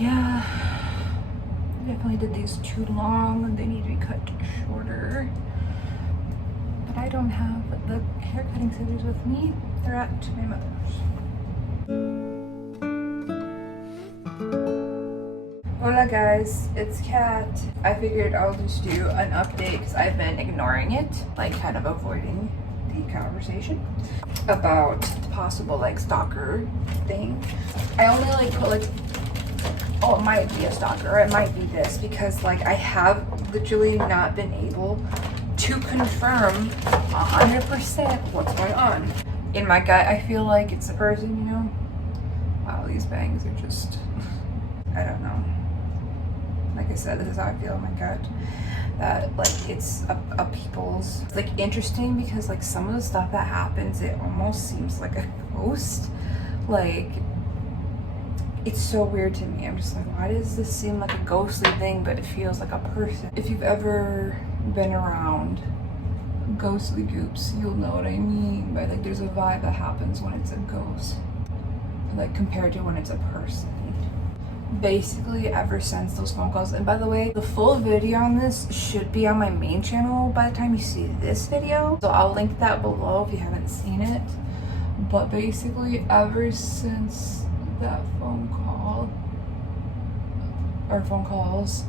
Yeah, I definitely did these too long and they need to be cut shorter. But I don't have the hair cutting scissors with me. They're at my mother's. Hola guys, it's Kat. I figured I'll just do an update because I've been ignoring it, like kind of avoiding the conversation about possible like stalker thing. I only like put like, oh, it might be a stalker or it might be this because like I have literally not been able to confirm 100% what's going on. In my gut, I feel like it's a person, you know? Wow, these bangs are just, I don't know. Like I said, this is how I feel in my gut. That like it's a people's. It's like interesting because like some of the stuff that happens, it almost seems like a ghost. Like it's so weird to me. I'm just like, why does this seem like a ghostly thing, but it feels like a person? If you've ever been around ghostly groups, you'll know what I mean by like there's a vibe that happens when it's a ghost, like compared to when it's a person. Basically ever since those phone calls, and by the way, the full video on this should be on my main channel by the time you see this video, so I'll link that below if you haven't seen it. But basically ever since that phone call or phone calls,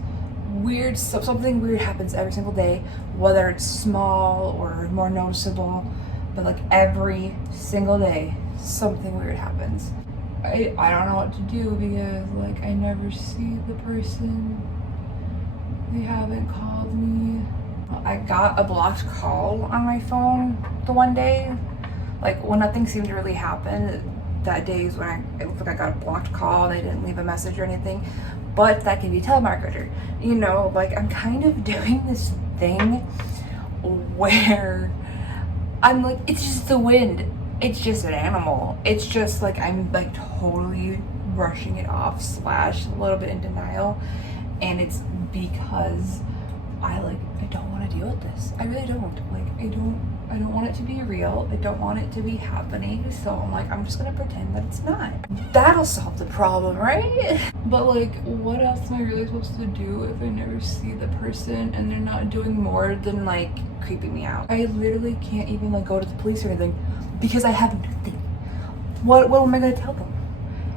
weird stuff, something weird happens every single day, whether it's small or more noticeable, but like every single day something weird happens. I don't know what to do because like I never see the person. They haven't called me. I got a blocked call on my phone the one day, like when nothing seemed to really happen. That day is when it looked like I got a blocked call and they didn't leave a message or anything, but that can be a telemarketer, you know. Like I'm kind of doing this thing where I'm like, it's just the wind. It's just an animal. It's just like I'm like totally brushing it off / a little bit in denial, and it's because I don't want to deal with this. I really don't. Like I don't want it to be real. I don't want it to be happening. So I'm like, I'm just gonna pretend that it's not. That'll solve the problem, right? But like, what else am I really supposed to do if I never see the person and they're not doing more than like creeping me out? I literally can't even like go to the police or anything because I have nothing. What am I gonna tell them?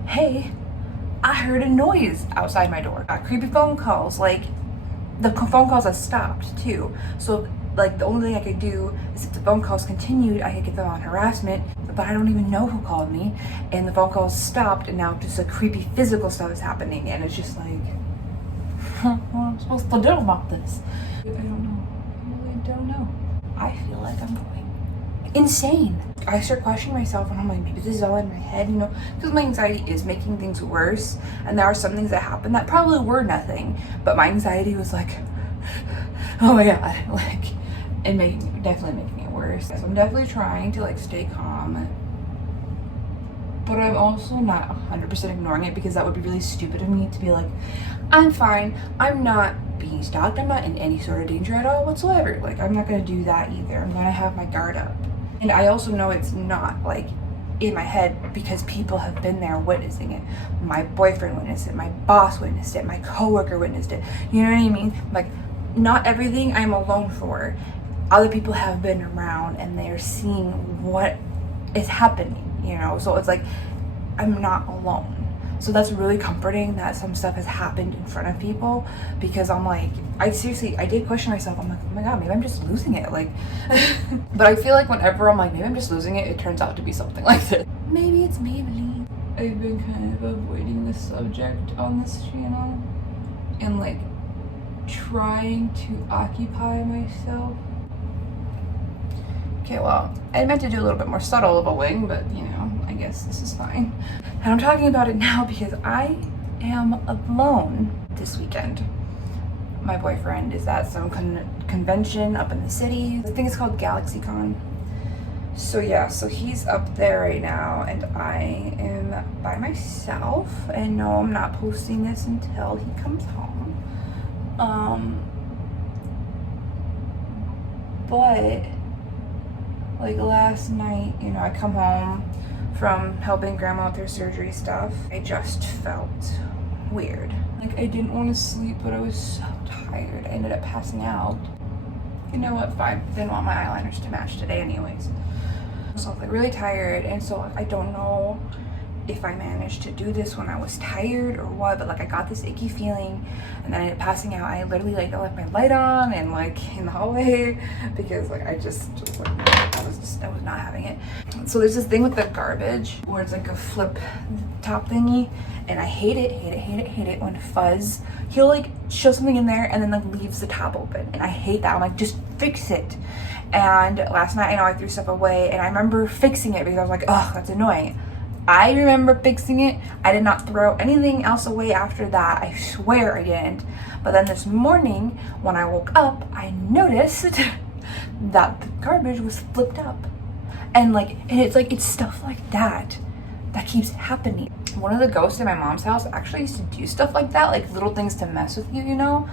Hey, I heard a noise outside my door. Got creepy phone calls. Like the phone calls have stopped too. So like the only thing I could do is if the phone calls continued, I could get them on harassment, but I don't even know who called me, and the phone calls stopped, and now just a creepy physical stuff is happening, and it's just like, what am I supposed to do about this? I don't know. I really don't know. I feel like I'm going insane. I start questioning myself and I'm like, maybe this is all in my head, you know, because my anxiety is making things worse, and there are some things that happened that probably were nothing, but my anxiety was like, oh my god, like, and definitely making it worse. So I'm definitely trying to like stay calm, but I'm also not 100% ignoring it because that would be really stupid of me to be like, I'm fine, I'm not being stalked, I'm not in any sort of danger at all whatsoever. Like I'm not gonna do that either. I'm gonna have my guard up. And I also know it's not like in my head because people have been there witnessing it. My boyfriend witnessed it, my boss witnessed it, my coworker witnessed it. You know what I mean? Like not everything I'm alone for. Other people have been around and they're seeing what is happening, you know? So it's like, I'm not alone. So that's really comforting that some stuff has happened in front of people, because I'm like, I did question myself. I'm like, oh my god, maybe I'm just losing it. Like, but I feel like whenever I'm like, maybe I'm just losing it, it turns out to be something like this. Maybe it's Maybelline. I've been kind of avoiding this subject on this channel and like trying to occupy myself. Okay, well, I meant to do a little bit more subtle of a wing, but you know, I guess this is fine. And I'm talking about it now because I am alone this weekend. My boyfriend is at some convention up in the city. I think it's called GalaxyCon. So yeah, so he's up there right now and I am by myself. And no, I'm not posting this until he comes home. But like last night, you know, I come home from helping grandma with her surgery stuff. I just felt weird. Like, I didn't want to sleep, but I was so tired. I ended up passing out. You know what, fine. Didn't want my eyeliners to match today anyways. So I was like really tired, and so I don't know if I managed to do this when I was tired or what, but like I got this icky feeling, and then I ended up passing out. I literally like left my light on and like in the hallway because like I just like I was not having it. So there's this thing with the garbage where it's like a flip top thingy, and I hate it when Fuzz, he'll like show something in there and then like leaves the top open, and I hate that. I'm like, just fix it. And last night I know I threw stuff away, and I remember fixing it because I was like, oh, that's annoying. I remember fixing it. I did not throw anything else away after that. I swear I didn't. But then this morning when I woke up, I noticed that the garbage was flipped up. And it's stuff like that that keeps happening. One of the ghosts in my mom's house actually used to do stuff like that, like little things to mess with you, you know?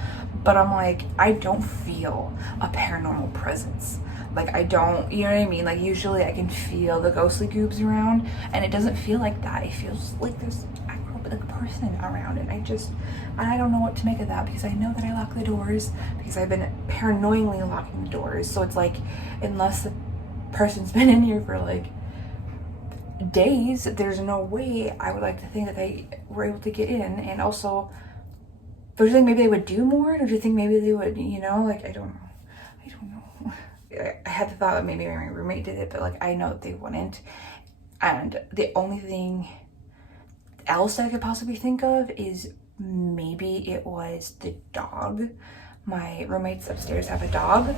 But I'm like, I don't feel a paranormal presence. Like, I don't, you know what I mean? Like, usually I can feel the ghostly goobs around, and it doesn't feel like that. It feels like there's like a person around, and I don't know what to make of that, because I know that I lock the doors, because I've been paranoidly locking the doors. So it's like, unless the person's been in here for like days, there's no way I would like to think that they were able to get in. And also, do you think maybe they would do more, or do you think maybe they would, you know, like, I don't know. I had the thought that maybe my roommate did it, but like I know that they wouldn't. And the only thing else that I could possibly think of is maybe it was the dog. My roommates upstairs have a dog,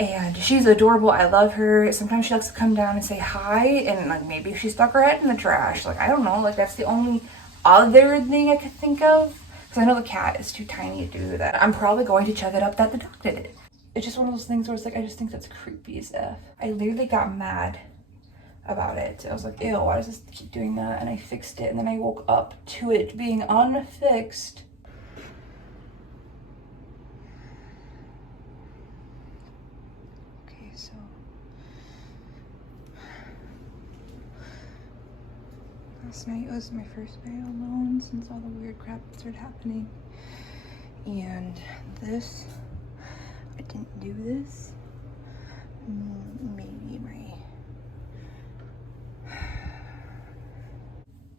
and she's adorable. I love her. Sometimes she likes to come down and say hi, and like maybe she stuck her head in the trash. Like, I don't know. Like, that's the only other thing I could think of, because I know the cat is too tiny to do that. I'm probably going to chug it up that the dog did it. It's just one of those things where it's like, I just think that's creepy as F. I literally got mad about it. I was like, ew, why does this keep doing that? And I fixed it, and then I woke up to it being unfixed. Okay, so last night was my first day alone since all the weird crap started happening. And this, I didn't do this. Maybe my...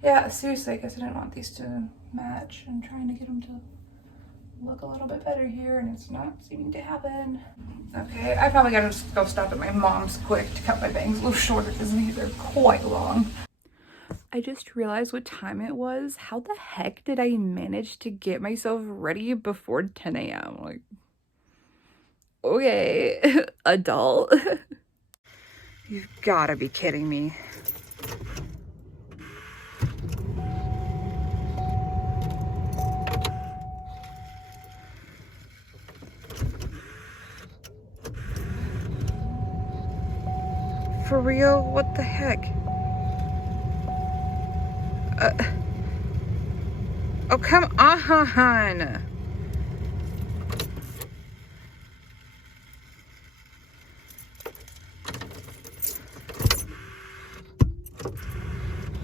Yeah, seriously, I guess I didn't want these to match. I'm trying to get them to look a little bit better here, and it's not seeming to happen. Okay, I probably gotta just go stop at my mom's quick to cut my bangs a little shorter because these are quite long. I just realized what time it was. How the heck did I manage to get myself ready before 10 a.m.? Like, okay, adult. You've gotta be kidding me. For real? What the heck? Oh, come on.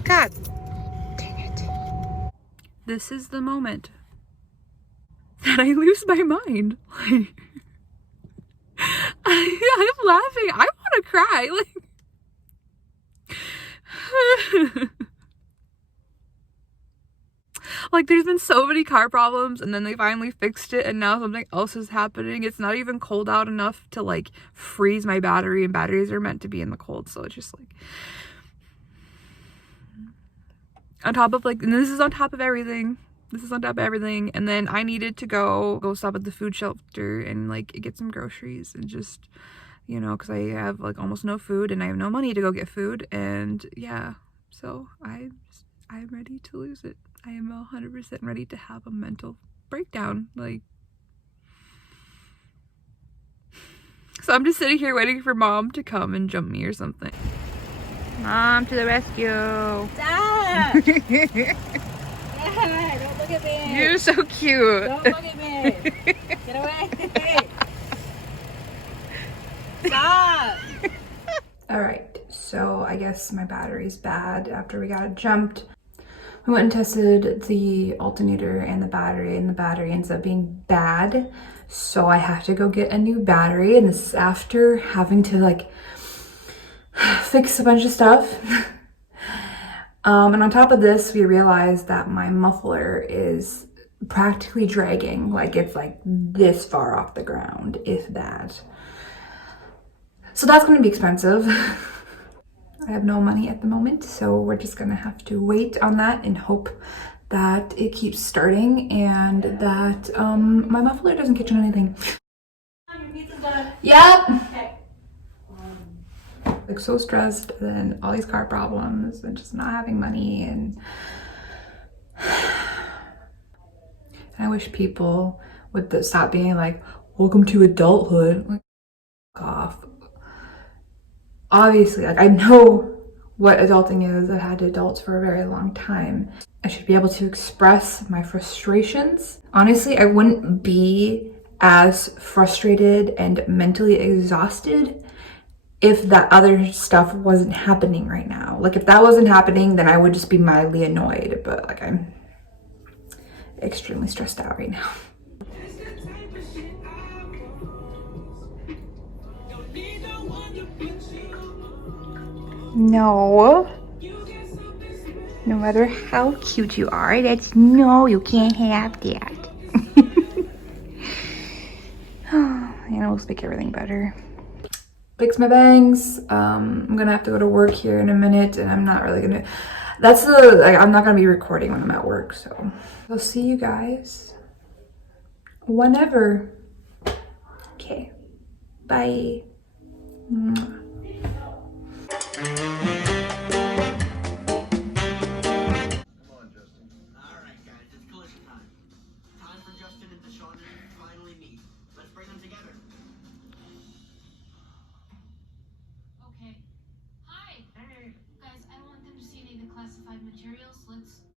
God dang it. This is the moment that I lose my mind. Like, I'm laughing. I want to cry. Like, like, there's been so many car problems, and then they finally fixed it, and now something else is happening. It's not even cold out enough to like freeze my battery, and batteries are meant to be in the cold, so it's just like on top of like, and this is on top of everything. This is on top of everything. And then I needed to go stop at the food shelter and like get some groceries, and just, you know, because I have like almost no food and I have no money to go get food. And yeah, so I'm ready to lose it. I am 100% ready to have a mental breakdown. Like, so I'm just sitting here waiting for mom to come and jump me or something. Mom to the rescue. Stop! Yeah, don't look at me. You're so cute. Don't look at me. Get away. Stop. All right, so I guess my battery's bad after we got jumped. I went and tested the alternator and the battery ends up being bad. So I have to go get a new battery, and this is after having to like fix a bunch of stuff. And on top of this, we realized that my muffler is practically dragging. Like it's like this far off the ground, if that. So that's gonna be expensive. I have no money at the moment, so we're just gonna have to wait on that and hope that it keeps starting and that my muffler doesn't catch on anything. Yep. Okay. Like so stressed, and all these car problems and just not having money, and I wish people would stop being like, welcome to adulthood. Like, off. Obviously, like I know what adulting is. I've had adults for a very long time. I should be able to express my frustrations. Honestly, I wouldn't be as frustrated and mentally exhausted if that other stuff wasn't happening right now. Like if that wasn't happening, then I would just be mildly annoyed, but like I'm extremely stressed out right now. No. No matter how cute you are, that's no, you can't have that. Animals make everything better. Fix my bangs. I'm gonna have to go to work here in a minute, and I'm not really gonna. I'm not gonna be recording when I'm at work, so I'll see you guys whenever. Okay. Bye. Mwah. Alright guys, it's collision time. Time for Justin and Deshawn to finally meet. Let's bring them together. Okay. Hi. Hey. Guys, I don't want them to see any of the classified materials. Let's